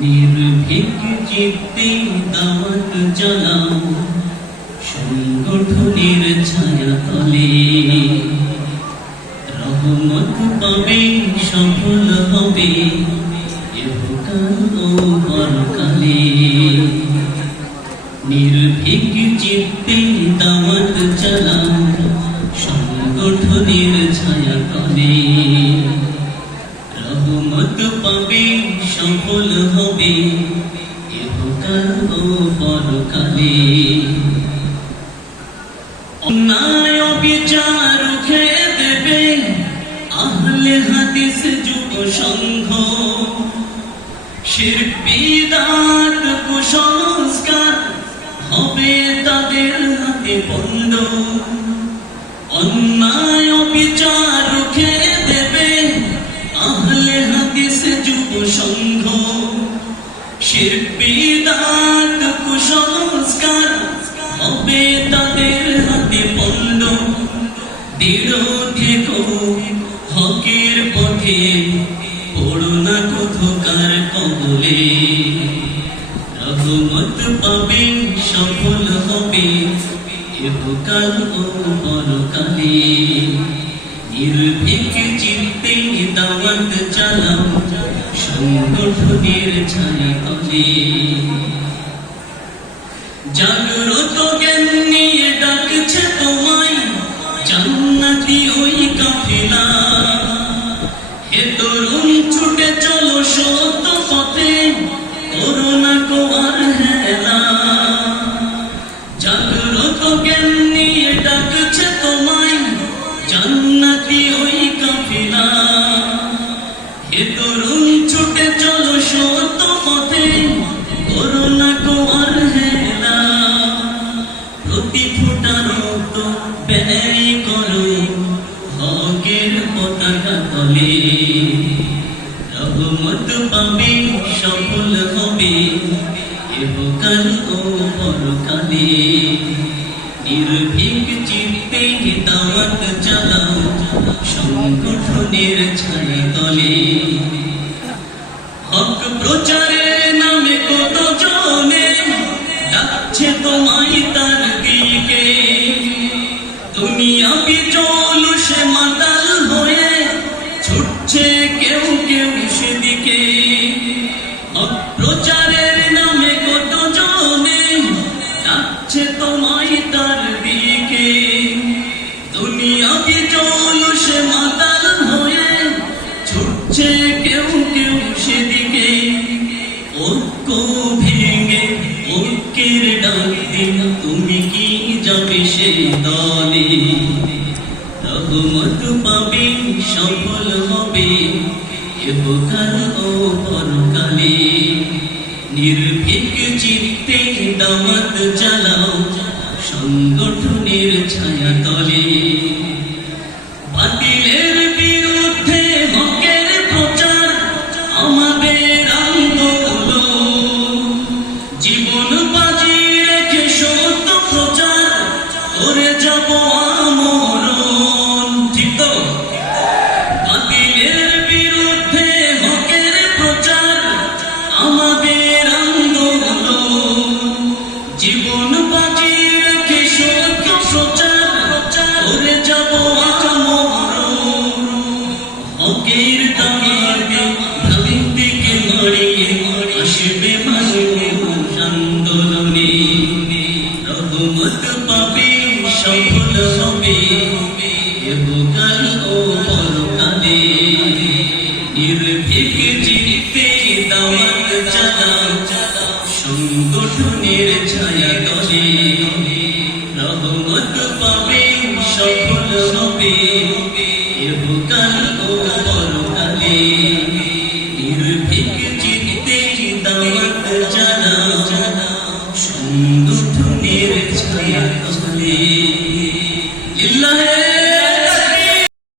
নির্ভীক চিত্তে দাওয়াত জানাও সংগঠনের ছায়া তলে। রহমত পাবে, সফল হবে ইহকাল ও পরকালে। নির্ভীক চিত্তে দাওয়াত জানাও সংগঠনের ছায়া তলে। রহমত পাবে, সফল হবে ইহকাল ও পরকালে। অন্যায় বিচার খেয়ে দেবে আহলে হাদিস যুব সংঘ। শিরক বিদআত কুসংস্কার হবে তাদের হাতে বন্ধ। অন্যায় বিচার খেয়ে দেবে আহলে হাদিস যুব সংঘ। শিরক বিদআত কুসংস্কার হবে তাদের হাতে বন্ধ। দৃঢ় থেকো হকের পথে, পড়ো না কোথাকার কবলে। রহমত পাবে, সফল হবে ইহকাল ও পরকালে। নির্ভীক চিত্তে দাওয়াত চালাও সংগঠনের ছায়া তলে। জাগ্রত জ্ঞান নিয়ে ডাকছে তোমায় জান্নাতি ওই কাফেলা। হে তরুণ ছুটে চলো সত্য পথে, করো না কো আর হেলা। জাগ্রত জ্ঞান নিয়ে ডাকছে তোমায় জান্নাতি ওই কাফেলা। হে তরুণ ছুটে চলো সত্য পথে, করো না কো আর হেলা। প্রতি ফোঁটা রক্ত ব্যয় করো হকের পতাকা তলে। রহমত পাবে, সফল হবে ইহকাল ও পরকালে। নির্ভীক চিত্তে দাওয়াত চালাও সংগঠনের ছায়া তলে। হক প্রচারের নামে কত জনে ডাকছে তোমায় তার দিকে। দুনিয়া বিজলুসে মাতাল হয়ে ছুটছে কেউ কেউ সেদিকে। হক প্রচারের নামে কত জনে ডাকছে তোমায় তার দিকে। দুনিয়া বিজলুসে মাতাল হয়ে ছুটছে কেউ কেউ সেদিকে। ঐক্য ভেঙে ঐক্যের ডাক দিন, তুমি কি যাবে সে দলে। রহমত পাবে, সফল হবে ইহকাল ও পরকালে। নির্ভীক চিত্তে দাওয়াত চালাও সংগঠনের ছায়া তলে। বাতিলের বিরুদ্ধে হকের প্রচার আমাদের আন্দোলন। জীবন বাজি রেখে সত্য প্রচার করে যাব আমরণ। ঠিক তো? বাতিলের বিরুদ্ধে হকের প্রচার আমাদের আন্দোলন। জীবন বাজি রেখে সত্য প্রচার করে যাব আমরণ। হকের দাবিতে ভ্রান্তিকে মারিয়ে আসবে মানুষ আন্দোলনে। রহমত পাবে, সফল হবে ইহকাল ও পরকালে। নির্ভীক চিত্তে দাওয়াত চালাও সংগঠনের ছায়া তলে। রহমত পাবে, সফল হবে ইহকাল ও পরকালে। নির্ভীক